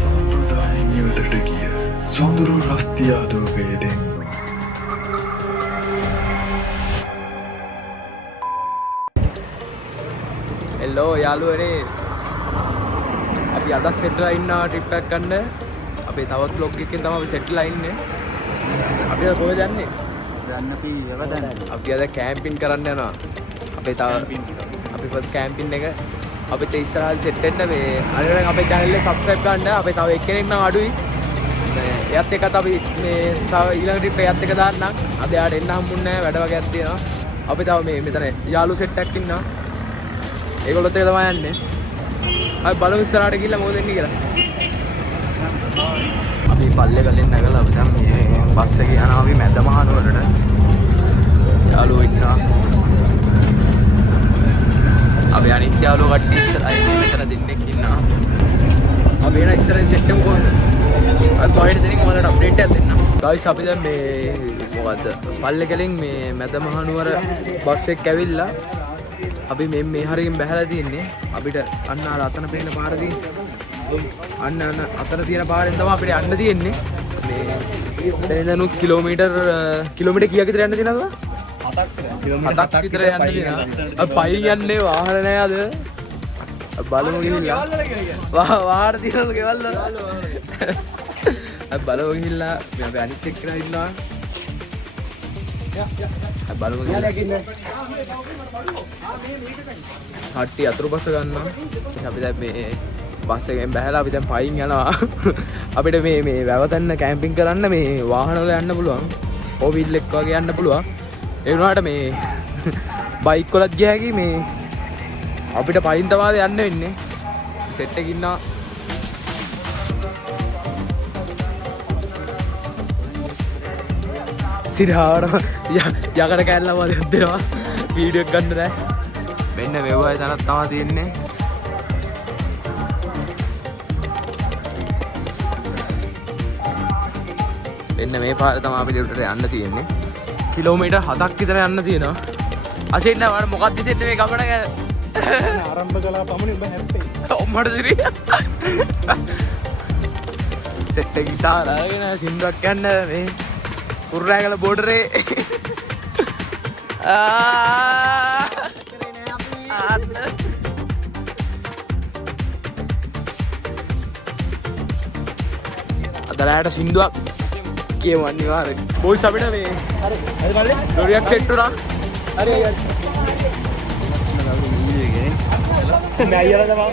සම්ප්‍රදායෙන් ඉවතට ගිය සොඳුරු රස්තියාදෝපයදෙන් එල්ලෝ යාළුවනේ අපි අදත් සෙට්ලා ඉන්නවා ට්‍රිප් එකක් ගන්න. අපේ තවත් බ්ලොග් එකකින් තමයි අපි සෙට්ලා ඉන්නේ. අපි අද කොහෙද යන්නේ? අපි අද කැම්පින් කරන්න යනවා. අපි ෆස්ට් කැම්පින් එක අපිට ඉස්සරහට සෙට් වෙන්න මේ අනිවාර්යෙන් අපේ channel එක subscribe කරන්න. අපි තව එක්කෙනෙක් නම් අඩුයි. එයත් එක්කත් අපි මේ තව ඊළඟ ට්‍රිප් එකත් එක්ක දාන්නම්. අද යාට එන්න හම්බුන්නේ නැහැ. වැඩ වගේක් තියෙනවා. අපි තව මේ මෙතන යාළු සෙට් එකක් ඉන්නවා. ඒගොල්ලොත් එක තමයි යන්නේ. අපි බලමු ඉස්සරහට ගිහිල්ලා මොකද වෙන්නේ කියලා. අපි පල්ලේ ගලින් නැගලා අපි දැන් මේ බස් එකේ යනවා අපි මැද මහනුවරට. යාළුවෝ ඉන්නවා. අපි අනිත් යාළුවෝ කට්ටිය ඉස්සරහින් මෙතන දෙන්නෙක් ඉන්නවා. අපි එන ඉස්සරහින් සෙට් එක කොහොමද? අපි කොහෙද දෙන්නේ මොකද අප්ඩේට් එකක් දෙන්න. ගයිස් අපි දැන් මේ මොකද්ද? පල්ලේ ගලින් මේ මැද මහනුවර බස් එක ඇවිල්ලා අපි මේ හරියෙන් බැහැලා තින්නේ. අපිට අන්න අර අතන පේන පාර අන්න අතන තියෙන පාරෙන් තමයි අපිට යන්න තියෙන්නේ. මේ එතනනුත් කිලෝමීටර් කීයක් විතර යන්න තියෙනවද? 7ක් විතර යන්න තියෙනවා. අපි පයින් යන්නේ වාහන නෑ අද. බලමු ගිහිල්ලා. වාහන තියෙනවද ගෙවල් වල? අපි බලමු ගිහිල්ලා අපි අනිත් එක්කලා ඉන්නවා. බලමු ගිහිල්ලා. හට්ටි අතුරු බස ගන්නවා. අපි දැන් මේ බස් එකෙන් බැහැලා අපි දැන් පයින් යනවා. අපිට මේ වැවතන්න කැම්පින් කරන්න මේ වාහන වල යන්න පුළුවන්. ඕවිල් එක වගේ යන්න පුළුවන්. ඒ වුණාට මේ බයික් වලත් ගිය හැකි මේ අපිට පයින් තමයි යන්න වෙන්නේ. සෙට් එකකින් ඉන්නවා. සිරාවට යකඩ කැල්ලම වලින් දෙනවා. වීඩියෝ එක ගන්න බෑ. මෙන්න මෙව්වයි තනක් තමයි තියෙන්නේ. මෙන්න මේ පාර තමයි අපි දෙවිට යන්න තියෙන්නේ. කිලෝමීටර් 7ක් විතර යන්න තියෙනවා. අසෙන්න වල මොකක්ද දෙන්නේ මේ ගමන ගැන? ආරම්භ කළා පමණින් ඔබ හැප්පේ. ඔම්මඩ දිරි. සෙට් එක ගිටාර අරගෙන සින්දුවක් යන්න මේ කුර්රෑගල බෝඩරේ. අදලාට සින්දුවක් කියමු අනිවාර්යෙන්. බොයිස් අපිට මේ හරි ලොරියක් සෙට් වුණා. හරි නෑ අයියලා තමයි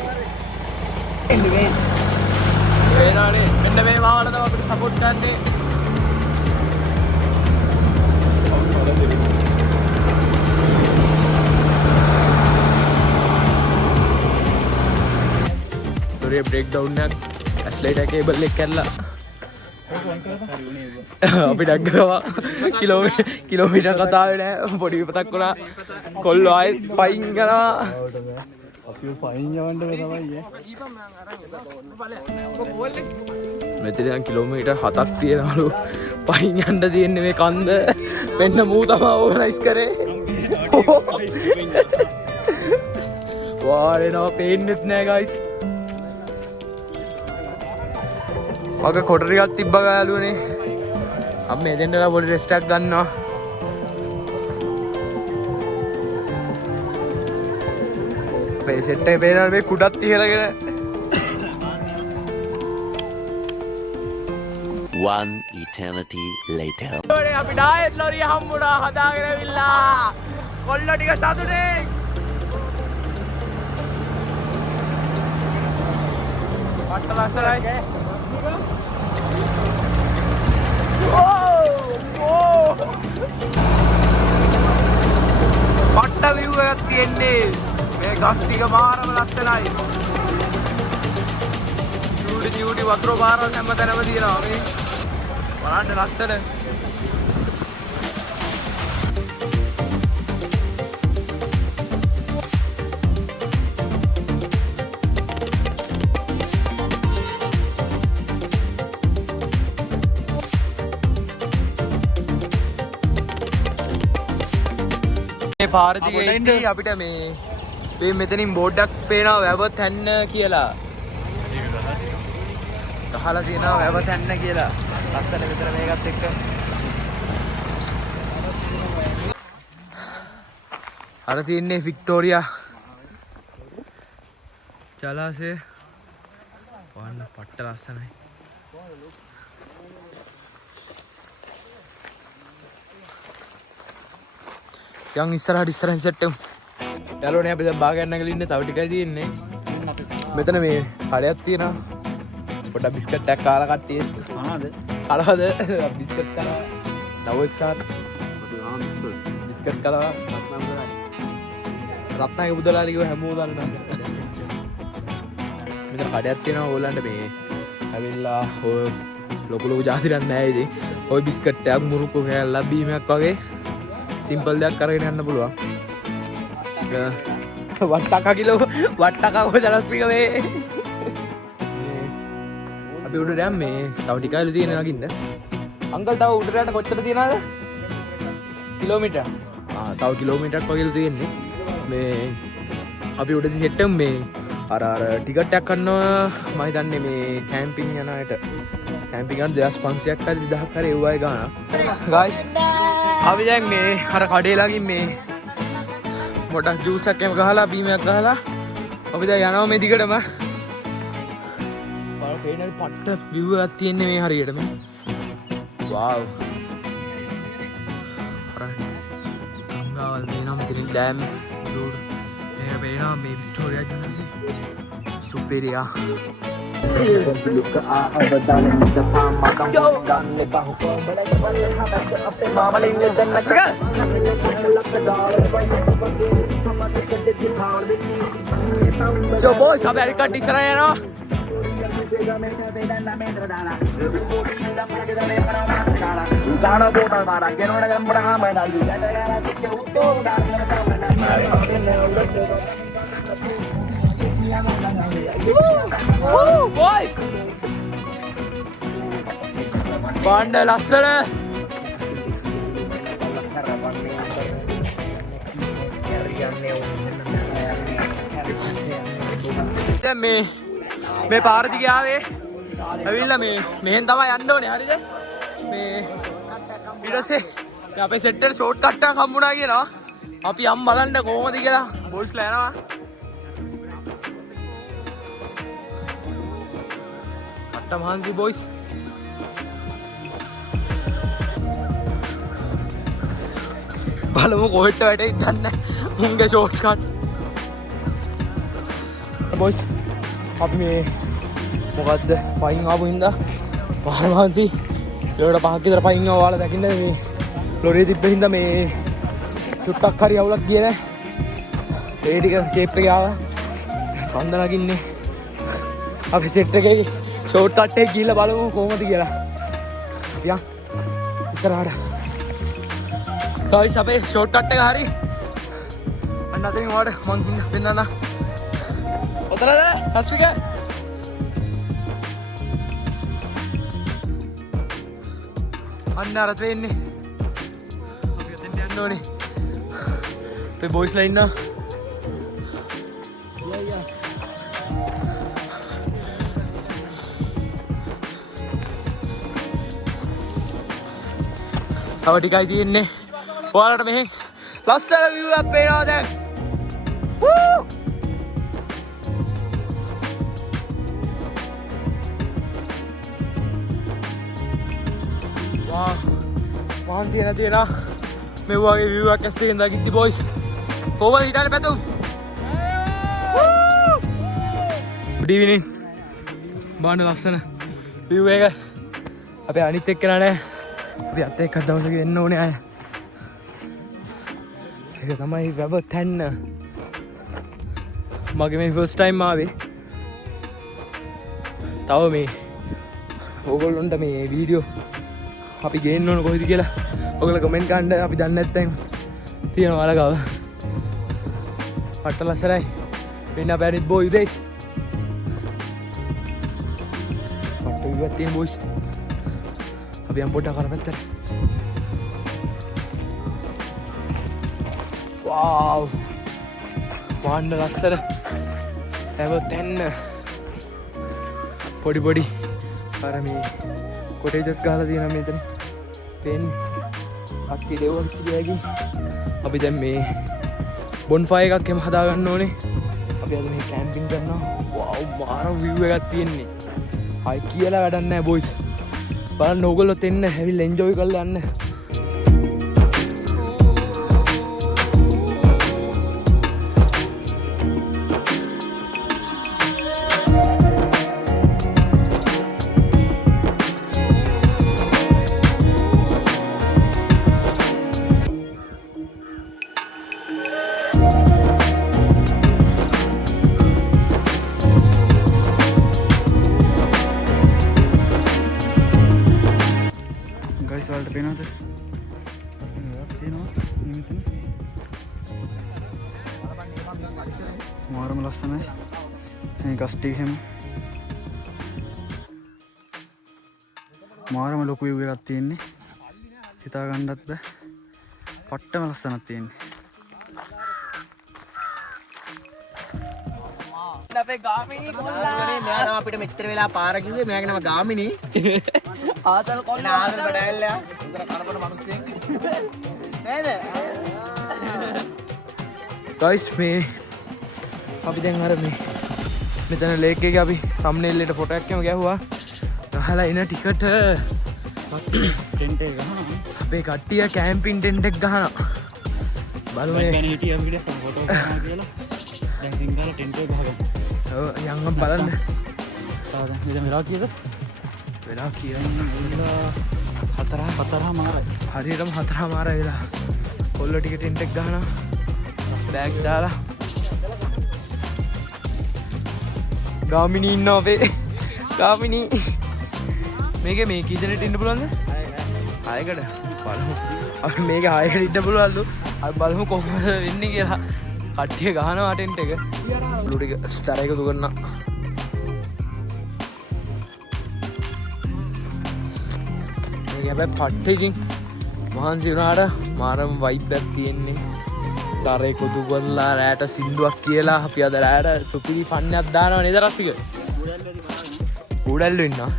එන්නේ. වෙනානේ මෙන්න මේ මාවල තමයි අපිට සපෝට් කරන්නේ. ලොරිය බ්‍රේක් ඩවුන් එකක් ඇස්ලයිටර් කේබල් එක කැඩලා අපි ඩග්ගවා කිලෝමීටර් කතාවේ නෑ පොඩි විපතක් වුණා. කොල්ලෝ ආයෙත් පයින් යනවා. අපි පයින් යවන්න තමයි මෙතන දැන් කිලෝමීටර් 7ක් තියෙනවලු. පයින් යන්න තියෙන්නේ මේ කන්ද. මෙන්න මූ තමයි ඕගනයිස් කරේ. වාරේනවා පේන්නෙත් නෑ ගයිස්. මගේ කොට ටිකක් තිබ්බා ගාලුවනේ. අපි මේ දෙන්නලා පොඩි රෙස්ට් එකක් ගන්නවා. අපේ සෙට් එකේ පේනවා මේ කුඩත් තියලාගෙන. One eternity later. අපි ඩායට් ලොරිය හම්බුණා හදාගෙන ඇවිල්ලා. කොල්ලෝ ටික සතුටේ. පට්ට ලස්සනයි. පට්ට විව් එකක් තියෙන්නේ. මේ ගස් ටික මාරම ලස්සනයි. චූටි වතුර පාරවල් හැමතැනම තියෙනවා මේ. බලන්න ලස්සන. පාර දිගේ ඉඳී අපිට මේ මෙතනින් බෝඩ්ඩක් පේනවා වැව තැන්න කියලා. ගහලා තියෙනවා වැව තැන්න කියලා. ලස්සන විතර මේකත් එක්ක. අර තියෙන්නේ වික්ටෝරියා ජලාශය. වන්න පට්ට ලස්සනයි. යන් ඉස්සරහට සෙට් එකමු. යාළුවනේ අපි දැන් බාගයන් නැගලා ඉන්නේ. තව ටිකයි තියෙන්නේ. මෙතන මේ කඩයක් තියෙනවා. පොඩ්ඩක් බිස්කට් එකක් කාලා කට්ටිය. කලවද? බිස්කට් කනවා. නව එක්සාර්. බිස්කට් කනවා. රත්නාගේ බුදලාලි කිව්ව හැමෝම දන්නවා. මෙතන කඩයක් තියෙනවා ඕගොල්ලන්ට මේ ඇවිල්ලා ඔය ලොකු ලොකු ජාතිරක් නැහැ ඉතින්. ඔය බිස්කට් එකක් මුරුක්කු කෑල්ලක් බීමයක් වගේ සිම්පල් දෙයක් අරගෙන යන්න පුළුවන්. වට්ටක කිලෝ වට්ටක කොහෙද රස්පික මේ. අපි උඩට යන්න මේ තව ටිකයිලු තියෙන නගින්න. අංකල් තව උඩට යන්න කොච්චර තියනවද? කිලෝමීටර්. තව කිලෝමීටරක් වගේලු තියෙන්නේ. මේ අපි උඩ සෙට් එකමු මේ අර ටිකට් එකක් ගන්නවා මම හිතන්නේ මේ කැම්පින් යන අයට. කැම්පින් ගන්න 2500ක් හරි 2000ක් හරි ඒ වගේ ගානක්. ගායිස් අපි දැන් මේ අර කඩේ ළඟින් මේ මොඩක් ජූස් එකක් එම ගහලා බීමයක් ගහලා අපි දැන් යනවා මේ දිගටම. බලන්න පේනද පට්ට view එකක් තියෙන්නේ මේ හරියටම. wow. අර ගංගාවල් පේනවා මෙතනින් डैम रोड. මේ පේනවා මේ Victoria ජලාශය. සුපිරියා. Yo boys, sampai hari kan di sana ya no. Boys, bandel asal. දැන් මේ පාර දිගේ ආවේ ඇවිල්ලා මෙහෙන් තමයි යන්න ඕනේ හරිද මේ ඊට පස්සේ අපේ සෙට් එකට ෂෝට් කට් එකක් හම්බුණා කියනවා අපි යම් බලන්න කොහොමද කියලා බොයිස්ලා යනවා අට්ට මහන්සි බොයිස් බලමු කොහෙට වැටෙයිද දන්නේ මුන්ගේ ෂෝට් කට් බොයිස් අපි මේ මොකද්ද පයින් ආපු හින්දා මහන්සි ඒකට පහක් විතර පයින් ආව ඔයාලා දකින්න මේ ලොරිය තිබ්බ හින්දා මේ චුට්ටක් හරි අවුලක් ගියේ නැහැ ඒ ටික ෂේප් එකේ ආවා කන්ද නගින්නේ අපි සෙට් එකේ ෂෝට් කට් එක ගිහලා බලමු කොහොමද කියලා යන් ඉස්සරහට ගයිස් අපේ ෂෝට් කට් එක හරි අන්න අතරින් ඔයාලට මං පෙන්නන්න ඔතනද හස්වික අන්න අර තෙන්නේ අපි එතෙන්ට යන්න ඕනේ අපේ බොයිස්ලා ඉන්නවා තව ටිකයි තියෙන්නේ ඔයාලට මෙහෙන් ලස්සන view එකක් පේනවා දැන් වූ වා මහන්සි නැතිනා මේ වගේ view එකක් ඇස් දෙකෙන් දකිද්දි බොයිස් කොහොමද හිතන්නේ පැතුම් good evening බාන්න ලස්සන view එක අපේ අනිත් එක්කලා නෑ අපි අත් එක්ක දවසක එන්න ඕනේ අය ඒක තමයි වැව තැන්න මගේ මේ ෆස්ට් ටයිම් ආවේ තව මේ ඕගොල්ලොන්ට මේ වීඩියෝ අපි ගේන්න ඕන කොහෙද කියලා ඔයගොල්ලෝ කමෙන්ට් කරන්න අපි දන්නේ නැත්නම් තියෙනවා ඔයාලා ගාව පට්ට ලස්සනයි වෙන්න බැරිත් බෝ ඉදේ පට්ට ඉවත් තියෙන බොයිස් අපි යම් පොඩ්ඩක් අර පැත්තට wow වන්න ලස්සන හැම පොඩි අර මේ කොටේජස් ගහලා තියෙනවා මෙතන පේන්නේ අක්කි දෙවල් කියාගේ අපි දැන් මේ බොන්ෆයර් එකක් එම හදා ගන්න ඕනේ අපි අද මේ කැම්පින් කරනවා wow මාර view එකක් තියෙන්නේ හයි කියලා වැඩක් නැහැ boys බලන්න ඕගොල්ලොත් එන්න හැවිල්ලා එන්ජොයි කරලා යන්න වලට පේනවද? මාරම ලස්සනයි මේ ගස් ටික හැම මාරම ලොකු view එකක් තියෙන්නේ හිතා ගන්නත් බෑ පට්ටම ලස්සනක් තියෙන්නේ අපේ ගාමිණී කොල්ලා මෙයා තමයි අපිට මෙච්චර වෙලා පාර කිව්වේ මෙයාගේ නම ගාමිණී ආතල් කොල්ලා ආතල් බඩැල්ලා උදර කනපන මිනිස්සෙක් නේද guys මේ අපි දැන් අර මේ මෙතන ලේක් එකේ අපි thumbnail එකට ෆොටෝ එකක් එම ගැහුවා ගහලා එන ටිකට ටෙන්ට් එක ගහනවා අපේ කට්ටිය කැම්පින් ටෙන්ට් එක ගහනවා බලමු ගැන හිටිය අපිට ෆොටෝ ගන්නවා කියලා දැන් සිංහල ටෙන්ට් එක ගහගමු ඔව් යන්නම් බලන්න තාම මෙතන වෙලා කීයද වෙලා කියන්නේ හතරා මාරයි හරියටම 4 මාර වෙලා කොල්ල ටික ටෙන්ට් එක ගහනවා බෑග් දාලා ගාමිණී ඉන්නවා අපේ ගාමිණී මේකේ මේ කී දෙනෙක්ට ඉන්න පුළුවන්ද 6කට බලමු අපි මේකේ 6කට ඉන්න පුළුවන්ලු අපි බලමු කොහොමද වෙන්නේ කියලා කට්ටිය ගහනවා ටෙන්ට් එක බ්ලූ ටික ස්ටාර එකතු කරනවා මේක හැබැයි පට්ටකින් මහන්සි වුණාට මාරම වයිබ් එකක් තියෙන්නේ ස්ටාර එකතු කරලා රැට සින්දුවක් කියලා අපි අද රැට සුපිරි ෆන් එකක් දානවා නේද රස්තික ඌඩල්ලු ඉන්නවා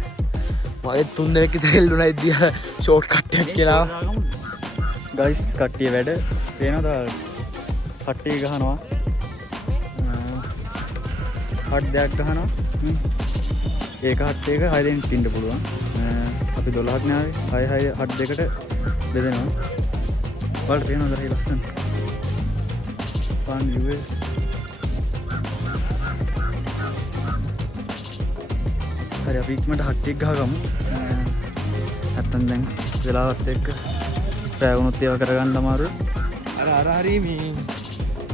මගේ 3 දෙනෙක් විතර එල්ලුණා ඉතින් ෂෝට් කට් එකක් කියලා ගයිස් කට්ටිය වැඩ පේනවද කට්ටිය ගහනවා හට් දෙයක් ගහනවා ඒක හට් එක 6 දෙනෙක් ඉන්න පුළුවන් අපි 12ක් නාවේ 6 හට් දෙකට බෙදෙනවා වලට පේනවද හරි ලස්සන පාන් view එක හරි අපි ඉක්මනට හට් එක ගහගමු නැත්තම් දැන් වෙලාවත් එක්ක පැවුනොත් ඒවා කරගන්න අමාරුයි අර හරි මේ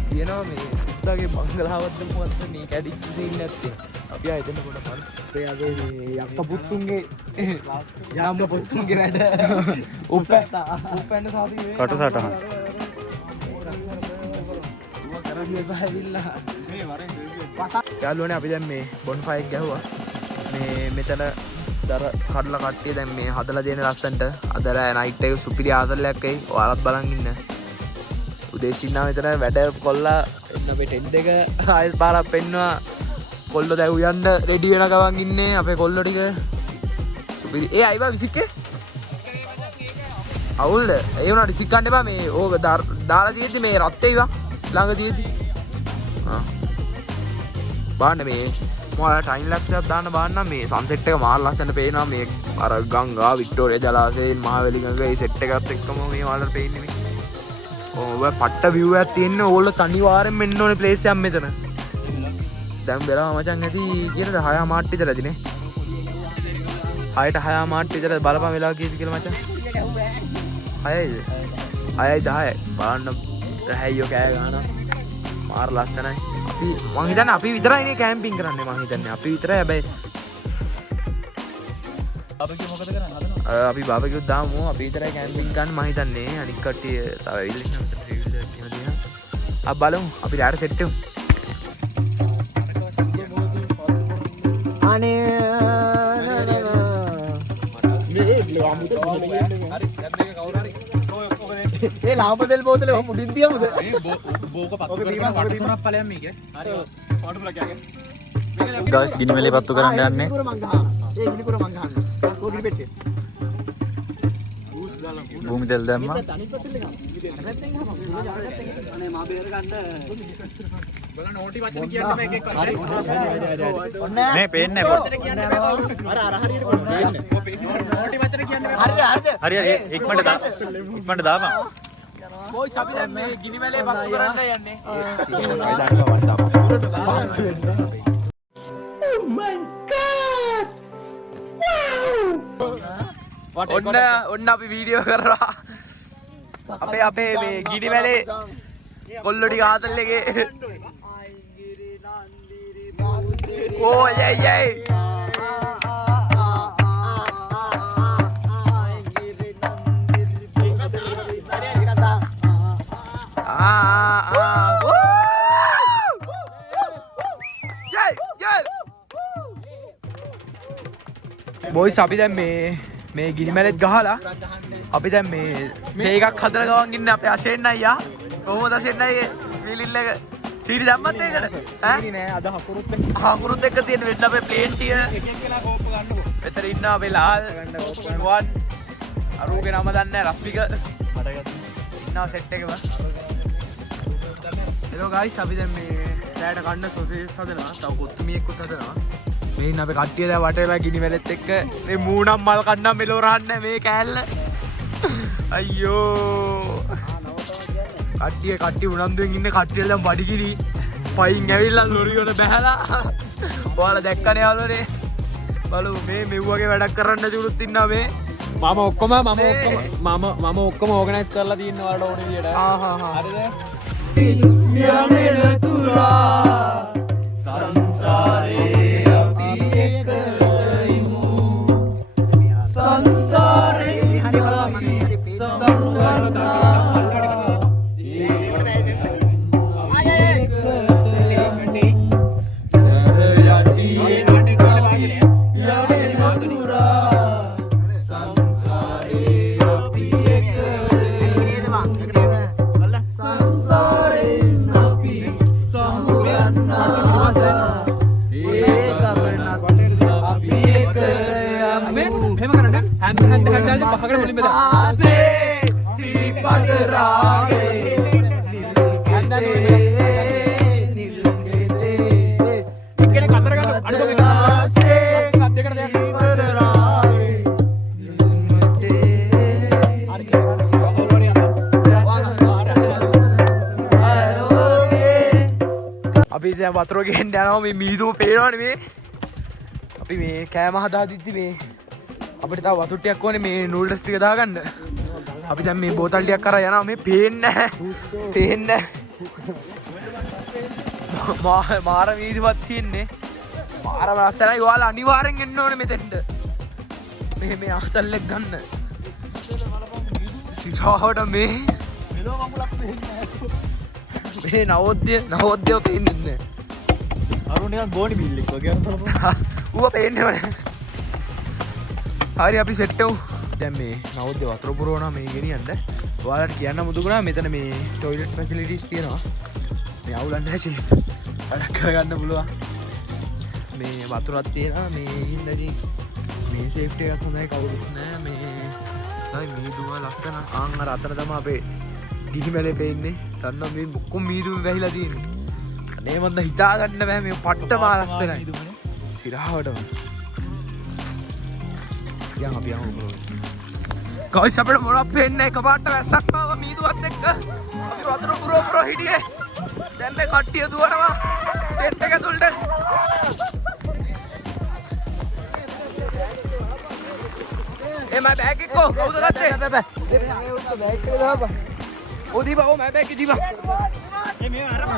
කියනවා මේ සුද්දාගේ බංගලාවද්ද මොකද්ද මේ කැඩිච්ච සීන් නැත්තේ අපි ආයෙත් කොට බලමු අපේ අගේ මේ යක්ක පුතුන්ගේ යම්ම පුතුන්ගේ වැඩ උපැන්න සාපි වේ කටසටහන යාළුවනේ අපි දැන් මේ බොන්ෆයර් එක ගැහුවා මේ මෙතන දර කඩලා කට්ටිය දැන් මේ හදලා දෙන ලස්සන්ට අද රෑ නයිට් එක සුපිරි ආතල්ලයක් එයි ඔයාලත් බලන් ඉන්න උදේසින්නා විතර වැඩ කොල්ලා එන්න අපේ ටෙන්ට් එක ආයෙත් පාරක් පෙන්නවා කොල්ලෝ දැන් උයන්න රෙඩි වෙන ගමන් ඉන්නේ අපේ කොල්ලෝ ටික සුපිරි ඒ අයිබා විසික්කේ අවුල්ද ඒ උනාට විසික් ගන්න එපා මේ ඕක දාලා තියෙද්දි මේ රත් ඒවා ළඟ තියෙද්දි බාන්න මේ මොකද ටයිම් ලැප්ස් එකක් දාන්න බාන්න මේ සන්සෙට් එක මාර ලස්සනට පේනවා මේ අර ගංගා වික්ටෝරියා ජලාශයෙන් මහවැලි ගඟ ඒ සෙට් එකත් එක්කම මේ වලට පේන්නේ මේ ඔය පට්ට view එකක් තියෙන ඕගොල්ලෝ තනිවාරෙන් මෙන්න ඕනේ ප්ලේස් එකක් මෙතන දැන් වෙලා මචං ඇති කියනද 6 මාට් විතර ඇතිනේ 6ට 6 මාට් විතර බලපන් වෙලා කීයද කියලා මචං 6යිද 6යි 10යි බලන්න රැහැයෝ කෑ ගන්නවා මාර ලස්සනයි අපි මං හිතන්නේ අපි විතරයිනේ කැම්පින් කරන්නේ මං හිතන්නේ අපි විතරයි හැබැයි බාබකියු මොකද කරන්නේ හදනවා අපි බාබකියු දාමු අපි විතරයි කැම්පින් ගන්න මං හිතන්නේ අනික් කට්ටිය තව ඇවිල්ලා ඉන්න අපිට බලමු අපි රැට සෙට් වෙමු අනේ මේ ලාම්ප තෙල් බෝතලේ ඔහොම උඩින් තියමුද? බෝක පත්තු කරගෙන වටුනක් ඵලයන් මේකේ. හරි. වටු ප්ලග් එකේ. ගයිස් ගිනි මෙලේ පත්තු කරන්න යන්නේ. ගිනිකුර මං ගහනවා. ඒ ගිනිකුර මං ගහනවා. කො ගිනි පෙට්ටිය. භූමි තෙල් දැම්මා. අනිත් පැත්තෙන් ගහනවා. පැත්තෙන් ගහනවා. අනේ මා බේර ගන්න. බලන්න ඕටි වචන කියන්න මේකෙක් කරලා. ඔන්න මේ පේන්නේ නැහැ පොඩ්ඩක්. අර හරියට පොඩ්ඩක්. ඕටි වචන කියන්නේ හරිද හරිද? හරි හරි ඉක්මනට දාපන්. බොයිස් අපි දැන් මේ ගිනි මැලේ පත්තු කරන්න යන්නේ. ඔන්න අපි වීඩියෝ කරා. අපේ මේ ගිනි මැලේ කොල්ලෝ ටික ආතල් එකේ. ඕ යයි. බොයිස් අපි දැන් මේ ගිනි මැලෙත් ගහලා අපි දැන් මේ තේ එකක් හදලා ගවන් ඉන්නේ අපේ අශේන් අයියා. කොහොමද අශේන් අයියේ වීලිල් එක සීඩි දැම්මත් ඒකට ඈ නෑ අද හකුරුත් එක්ක තියෙන වෙන්න අපේ ප්ලේන් ටික එකෙන් කෙනා කෝප්ප ගන්නකො. මෙතන ඉන්න අපේ ලාල් වන් අරුගේ නම දන්නේ නැහැ රස්මික ඉන්නවා සෙට් එකම. hello guys අපි දැන් මේ රැයට කන්න සොසේජස් හදනවා. තව කොත්තුමියෙක්කුත් හදනවා. මේ ඉන්න අපේ කට්ටිය දැන් වටේලා ගිනි මැලෙත් එක්ක මේ මූණම් මල් කන්නම් මෙලෝ රහන්නේ මේ කෑල්ල. අයියෝ කට්ටිය උනන්දුවෙන් ඉන්න කට්ටිය දැන් බඩගිනි පයින් ඇවිල්ලා ලොරි වල බැහැලා. ඔයාලා දැක්කනේ යාළුවනේ. බලමු මේ මෙව්වගේ වැඩක් කරන්න නැති උනුත් ඉන්නවා මේ. මම ඔක්කොම ඕගනයිස් කරලා තියෙනවා වලට ඕනේ විදියට. හරිද? යන්නේ තුරා සංසාරේ අපි එක ඉමු. සංසාරේ හරි බලන්න අපි දැන් වතුර ගෙන්න යනවා. මේ මීදුම පේනවනේ මේ. අපි මේ කෑම හදාදිද්දි මේ අපිට තව වතුර ටිකක් ඕනේ මේ නූඩල්ස් ටික දාගන්න. අපි දැන් මේ බෝතල් ටිකක් අරන් යනවා. මේ පේන්නේ නැහැ. මාර මීදුමක් තියෙන්නේ. මාර ලස්සනයි. ඔයාලා අනිවාර්යෙන් එන්න ඕනේ මෙතෙන්ට. මේ ආතල්ලෙක් ගන්න. සිරාවට මේ මේ නවෝද්‍ය පේන්නේ නැහැ. අරු නිකන් ගෝණි බිල්ලෙක් වගේ ඌව පේන්නේ නැහැ. හරි අපි සෙට් වෙමු. දැන් මේ නවෝද්‍ය වතුර පුරවනවා මේ ගෙනියන්න. ඔයාලට කියන්න මුදුගුණා මෙතන මේ টয়ලට් ෆැසිලිටිස් තියෙනවා. මේ අවුලක් නැහැ ෂේ. වැඩක් කරගන්න පුළුවන්. මේ වතුරක් තියෙනවා මේ ඉඳදී මේ සේෆ්ටි එකක් හොඳයි කවුරුත් නැහැ මේ. මීදුම ලස්සන ආන් අර අතන තමයි අපේ ගිහි මැලේ පේන්නේ. තන්න මේ ඔක්කොම මීදුම වැහිලා තියෙන්නේ. අනේ මන්ද හිතා ගන්න බෑ මේ පට්ට මා ලස්සනයි. සිරාවටම. යන් අපි යමු බ්‍රෝ. ගයිස් අපිට මොනවක් පේන්නේ එකපාරට වැස්සක් ආවා මීදුවත් එක්ක. අපි වතුර පුරව හිටියේ. දැන් මේ කට්ටිය දුවනවා ටෙන්ට් එක ඇතුළට. ඒ මම බෑග් එක කවුද ගත්තේ? බෑ. බෑග් එක දාපන්. ओ दीवा ओ मैं बैग दीवा ए मैं आ रहा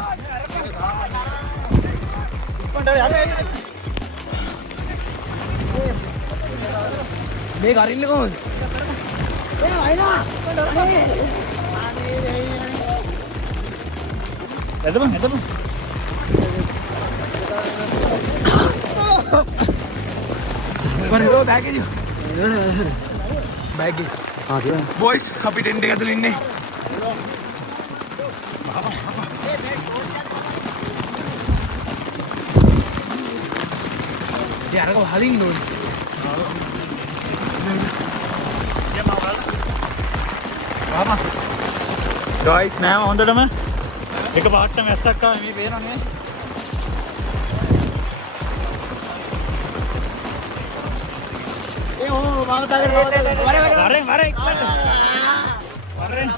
मैं गाड़ी ले कौन ए आइना हेदम पर वो बैग है बैग हां दिया बॉयज अभी टेंट के अंदर इन्ने ඉතින් අරක වහලින්න ඕනේ. ගයිස් නෑම හොඳටම එක පාට්ටම ඇස්සක් ආවේ මේ පේනවා නේ. ඒ ඕ මානතාගේ වරෙන් වරෙන්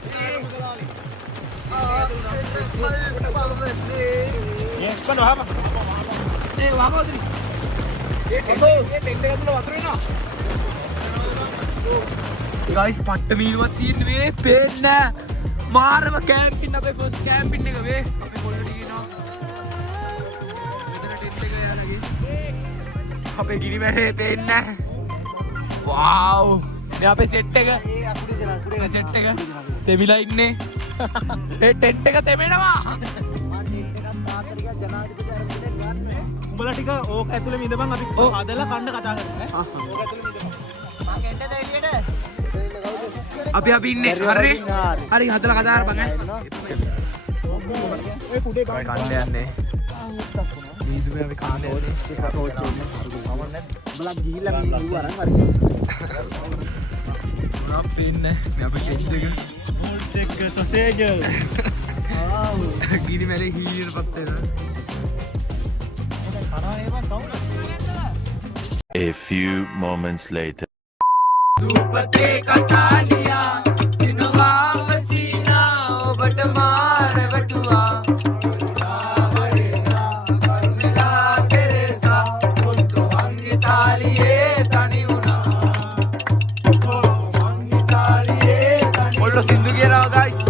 එක්කන වහම ඒ වහමෝදරි. ඒ ටෙන්ට් එක ඇතුළේ වතුර එනවා. ගයිස් පට්ට වීමක් තියෙන්නේ මේ පේන්නේ නැහැ. මාරම කැම්පින් අපේ ෆස්ට් කැම්පින් එක වේ. අපේ කොල්ලට කියනවා. මෙතන ටෙන්ට් එක යනගේ. අපේ ගිනි මැරේ පේන්නේ නැහැ. වව්. මේ අපේ සෙට් එක. අපේ සෙට් එක තෙමිලා ඉන්නේ. ඒ ටෙන්ට් එක තෙමෙනවා. උඹලා ටික ඕක ඇතුලේ මිදපන් අපි හදලා කන්න කතා කරමු ඈ. ඕක ඇතුලේ මිදපන්. මං එන්නද එළියට? අපි ඉන්නේ හරි හරි හදලා කතා කරපන් ඈ. ඔය කුඩේ බං කන්න යන්නේ. දීදුමේ අපි කන්න යන්නේ. උඹලා ගිහිල්ලා මේ ඌ අරන් හරි. මොනවා පේන්නේ මේ අපේ ටෙන්ට් එක. ඕල්ට් එක සොසේජ්. ගිනි මැලේ හීනෙටපත් වෙනවා. A few moments later. දුපතේ කතාලියා දිනවා වසීනා ඔබට මාර වටුවා කරුණා කෙරෙසා මුතු වංගේ තාලියේ තනි වුණා වංගේ තාලියේ තනි ඔල්ල සින්දු කියනවා ගයිස්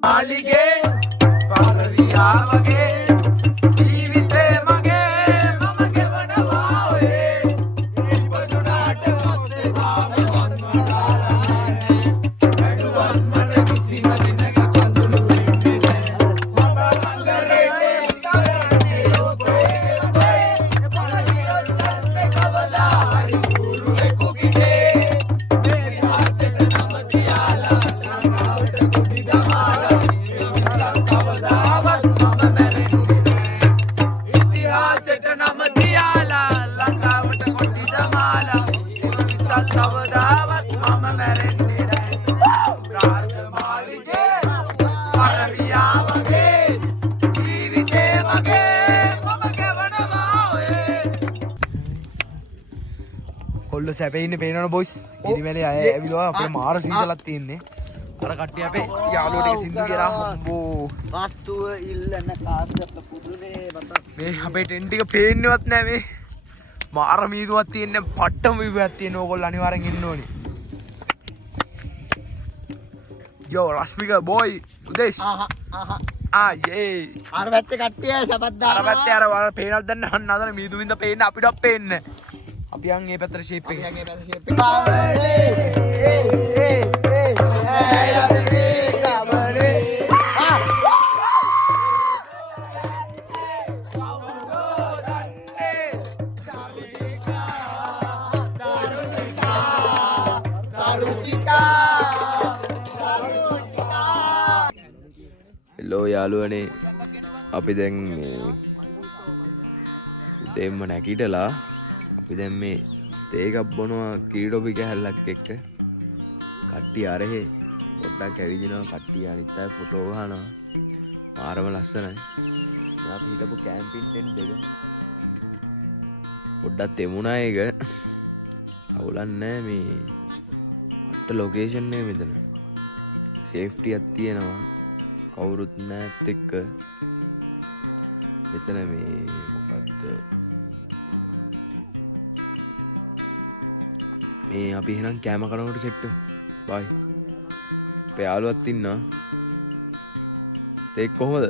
මාලිගේ පාරවියා වගේ ජීවිතේ මගේ මම ගෙවනවා ඔයේ ඉපදුනාට පස්සේ තාම වන්වඩාලන්නේ වැඩුවත් මට කිසිම දිනක කඳුළු වෙන්නේ නෑ මම අnder කරන්නේ ඔබේ ඔබේ පරියොත් නැත්නම් කවලා හරි ඌරුවේ කුකිනේ මේ ආසෙට නම තියාලා ලංකාවට කුටි ගමාලා ඉතිහාසෙට නම තියාලා ලංකාවට කොටි දමාලා ඉවසල් කවදාවත් මම මැරෙන්නේ නැහැ රාජමාලිගේ පරවියා වගේ ජීවිතේ මගේ මම ගෙවනවා ඔයේ කොල්ල සැපේ ඉන්නේ පේනවනේ බොයිස් ඉරිමැලේ අය ඇවිල්ලා අපේ මාර සීතලක් තියෙන්නේ අර කට්ටිය අපේ යාළුවෝ ටික සින්දු කියලා හම්බෝ වස්තුව ඉල්ලන කාසියත් පුදුනේ මත මේ අපේ ටෙන්ට් එක පේන්නේවත් නැහැ මේ මාර මීදුවක් තියෙන්නේ පට්ටම විවයක් තියෙන ඕගොල්ලෝ අනිවාර්යෙන් ඉන්න ඕනේ යෝ රශ්මික බොයි උදේශ් යේ අර පැත්තේ කට්ටිය සපත් අර දානවා පැත්තේ අර පේනක් දැන් අන්න අතන මීදු වින්ද පේන්න අපිටත් පේන්නේ අපි යන් මේ පැත්තට ෂේප් එක යගේ පැත්තේ ෂේප් හෙලෝ යාළුවනේ අපි දැන් මේ උදේම නැගිටලා අපි දැන් මේ තේ එකක් බොනවා කීටොපි කැහැල්ලක් එක්ක කට්ටිය අරහේ පොඩ්ඩක් ඇවිදිනවා කට්ටිය අනිත් අය ෆොටෝ ගහනවා මාරම ලස්සනයි දැන් අපි හිටපු කැම්පින් ටෙන්ට් එක පොඩ්ඩක් තෙමුණා ඒක අවුලක් නැහැ මේ පට්ට ලොකේෂන් එක මෙතන සේෆ්ටියක් තියෙනවා කවුරුත් නැත් එක්ක මෙතන මේ මොකක්ද මේ අපි එහෙනම් කෑම කනකොට සෙට් බයි අපේ යාළුවත් ඉන්නවා තෙක් කොහොමද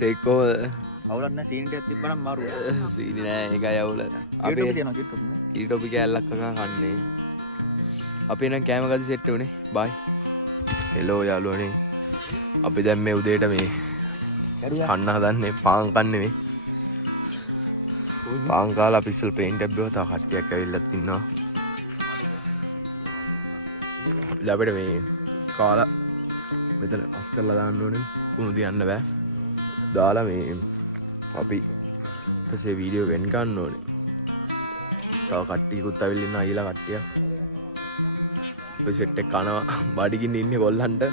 තෙක් කොහොමද අවුලක් නැහැ සීනි ටිකක් තිබ්බනම් මාරු සීනි නෑ ඒකයි අවුල අපේ තියෙනවා කිට්ටොපි නේ ඊටොපි කෑල්ලක් කකා කන්නේ අපි එහෙනම් කෑම ගදි සෙට් උනේ බයි හෙලෝ යාළුවනේ අපි දැන් මේ උදේට මේ කන්න හදන්නේ පාන් කන්නේ මේ. පාන් කාලා අපි ඉස්සෙල් පේන්ට් එකක් බිව්වා. තව කට්ටියක් ඇවිල්ලත් ඉන්නවා. අපිට මේ කාලා මෙතන අස් කරලා දාන්න ඕනේ. කුණු තියන්න බෑ. දාලා මේ අපි ඊපස්සේ වීඩියෝ වෙන් ගන්න ඕනේ. තව කට්ටියකුත් ඇවිල්ලා ඉන්නවා ඊළඟ කට්ටිය. සෙට් එක කනවා බඩගින්න ඉන්නේ කොල්ලන්ට.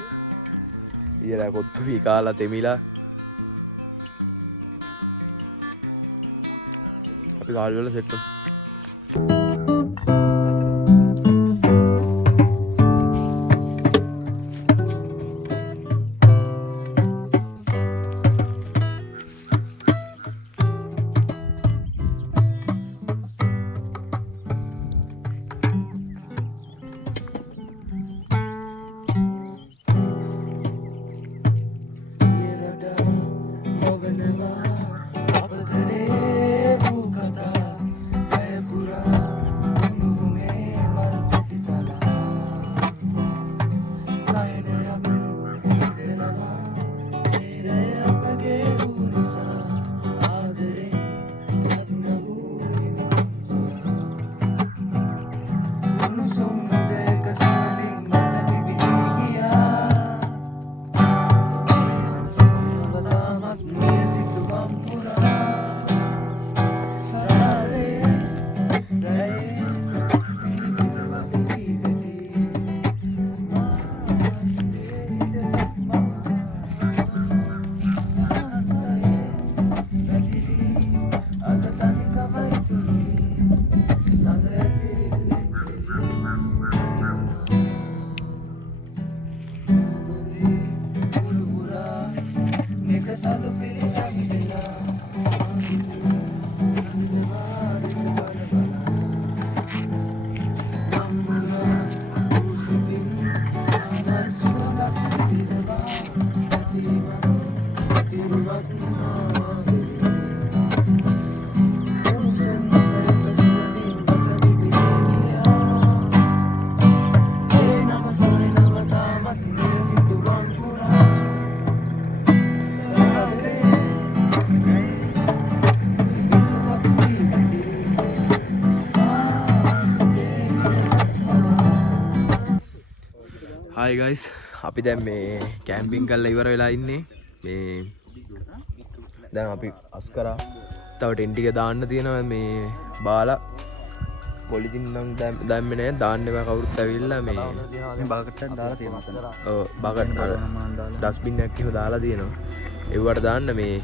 ඊයලා කොත්තු වී කාලා තෙමිලා අපි කාල් වල සෙට් කරමු. Hi guys, අපි දැන් මේ කැම්පින් කරලා ඉවර වෙලා ඉන්නේ. මේ දැන් අපි අස් කරා. තව ටෙන්ට් එක දාන්න තියෙනවා මේ බාලා. පොලිතින් නම් දැම්මේ නැහැ. දාන්න බෑ කවුරුත් ඇවිල්ලා මේ බකට්ටක් දාලා තියෙනවා. ඔව් බකට් අර ඩස්බින් එකක් එහෙම දාලා තියෙනවා. ඒවට දාන්න මේ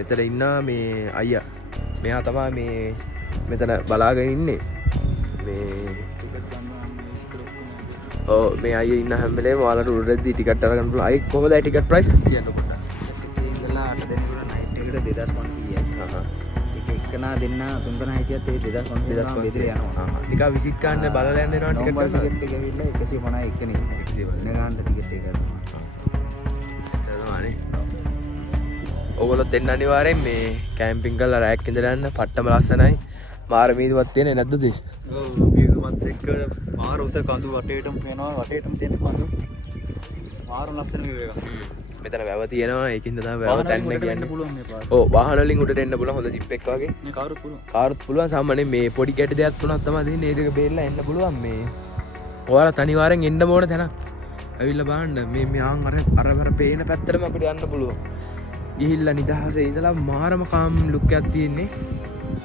මෙතන ඉන්නා මේ අයියා. මෙයා තමයි මේ මෙතන බලාගෙන ඉන්නේ. මේ මේ අය ඉන්න හැම වෙලේම ඔයාලට උඩරදී ටිකට් අරගන්න පුළුවන්. අය කොහොමද ඒ ටිකට් ප්‍රයිස් කියන්න පොඩ්ඩක්. ඉඳලා 8 දෙනෙකුට නයිට් එකට 2500යි. ඒක එකනා දෙන්න තුන් දෙනා හිටියත් ඒ 2500 බෙදලා යනවා. නිකන් විසිට් ගන්න බලලා යන්න වෙනවා ටිකට් එක. ටිකට් එක ඇවිල්ලා 150 එකනේ. ඉන්න ගන්න ටිකට් එක ගන්නවා. තනවානේ. ඔයගොල්ලෝ දෙන්න අනිවාර්යෙන් මේ කැම්පින් කරලා රැක් ඉඳලා යන්න. පට්ටම ලස්සනයි. මාර මීදුවක් තියෙන්නේ නැද්ද දේශ? ඔව් මීදුවත් එක්ක මාර උස කඳු වටේටම පේනවා. වටේටම තියෙන කඳු මාර ලස්සන view එකක්. මෙතන වැව තියෙනවා. ඒකින්ද තමයි වැව තැන්න කියන්නේ. පුළුවන් මේ පාර. ඔව් වාහන වලින් උඩට එන්න පුළුවන්. හොඳ ජිප් එකක් වගේ. මේ කාරුත් පුළුවන්. කාරුත් පුළුවන්. සාමාන්‍යයෙන් මේ පොඩි කැටි දෙයක් තුනක් තමයි තියෙන්නේ. ඒ දෙක බේරලා එන්න පුළුවන්. මේ ඔයාලා අනිවාර්යෙන් එන්න ඕන තැනක්. ඇවිල්ලා බලන්න මේ අර පේන පැත්තටම අපිට යන්න පුළුවන්. ගිහිල්ලා නිදහසේ ඉඳලා මාරම කාම් ලුක් එකක් තියෙන්නේ.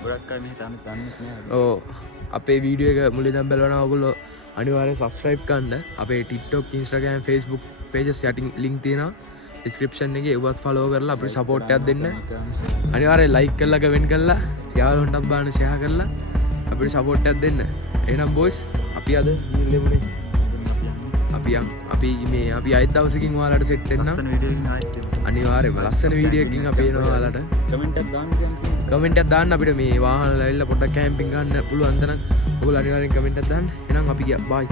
ගොඩක් අය මෙහෙ තාම දන්නේ නැහැ. ඕ අපේ වීඩියෝ එක මුලින් ඉඳන් බලනවා. ඔයගොල්ලෝ අනිවාර්යෙන් subscribe කරන්න. අපේ TikTok, Instagram, Facebook pages යටින් link තියෙනවා description එකේ. ඒවත් follow කරලා අපිට support එකක් දෙන්න. අනිවාර්යෙන් like කරලා comment කරලා යාළුවන්ටත් බලන්න share කරලා අපිට support එකක් දෙන්න. එහෙනම් boys අපි අද නිල්ලෙමුනේ. අපි මේ අපි අයිත් දවසකින් ඔයාලට සෙට් වෙන්න. ලස්සන වීඩියෝ එකකින් ආයෙත් අනිවාර්යෙන්ම ලස්සන වීඩියෝ එකකින් අපි එනවා ඔයාලට. කමෙන්ට් එකක් දාන්න කියන්නේ. කමෙන්ට් එකක් දාන්න. අපිට මේ වාහන වල ඇවිල්ලා පොඩ්ඩක් කැම්පින් ගන්න පුළුවන් තැනක් ඔයගොල්ලෝ අනිවාර්යෙන් කමෙන්ට් එකක් දාන්න. එහෙනම් අපි ගියා. බයි.